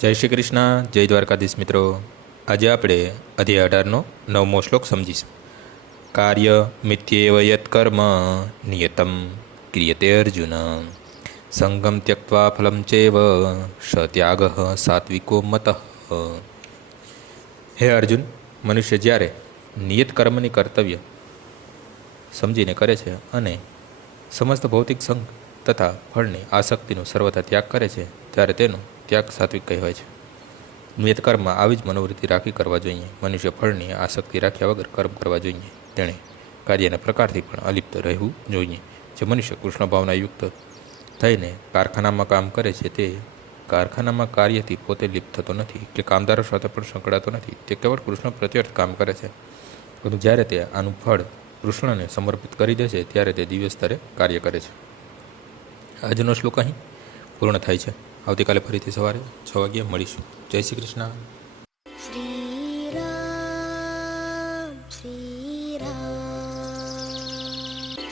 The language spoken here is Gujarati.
જય શ્રી કૃષ્ણ, જય દ્વારકાધીશ મિત્રો. આજે આપણે અધ્યાય 18નો 9મો શ્લોક સમજીશું. કાર્ય મિથ્યેવ યત કર્મ નિયતમ ક્રિયતે અર્જુન સંગમ ત્યક્ત્વા ફલમ ચેવ સત્યાગ સાત્વિકો મતઃ. હે અર્જુન, મનુષ્ય જ્યારે નિયત કર્મની કર્તવ્ય સમજીને કરે છે અને સમસ્ત ભૌતિક સંગ તથા ફળની આસક્તિનો સર્વથા ત્યાગ કરે છે ત્યારે તેનો ત્યાગ સાત્વિક કહેવાય છે. નિયત કર્મમાં આવી જ મનોવૃત્તિ રાખી કરવા જોઈએ. મનુષ્ય ફળની આસક્તિ રાખ્યા વગર કર્મ કરવા જોઈએ. તેણે કાર્યના પ્રકારથી પણ અલિપ્ત રહેવું જોઈએ. જે મનુષ્ય કૃષ્ણ ભાવના યુક્ત થઈને કારખાનામાં કામ કરે છે તે કારખાનામાં કાર્યથી પોતે લિપ્ત થતો નથી કે કામદારો સાથે પણ સંકળાતો નથી. તે કેવળ કૃષ્ણ પ્રત્યર્થ કામ કરે છે. પરંતુ જ્યારે તે આનું ફળ કૃષ્ણને સમર્પિત કરી દે છે ત્યારે તે દિવ્ય સ્તરે કાર્ય કરે છે. આજનો શ્લોક અહીં પૂર્ણ થાય છે. આવતીકાલે ફરીથી સવારે 6 વાગ્યે મળીશું. જય શ્રી કૃષ્ણ.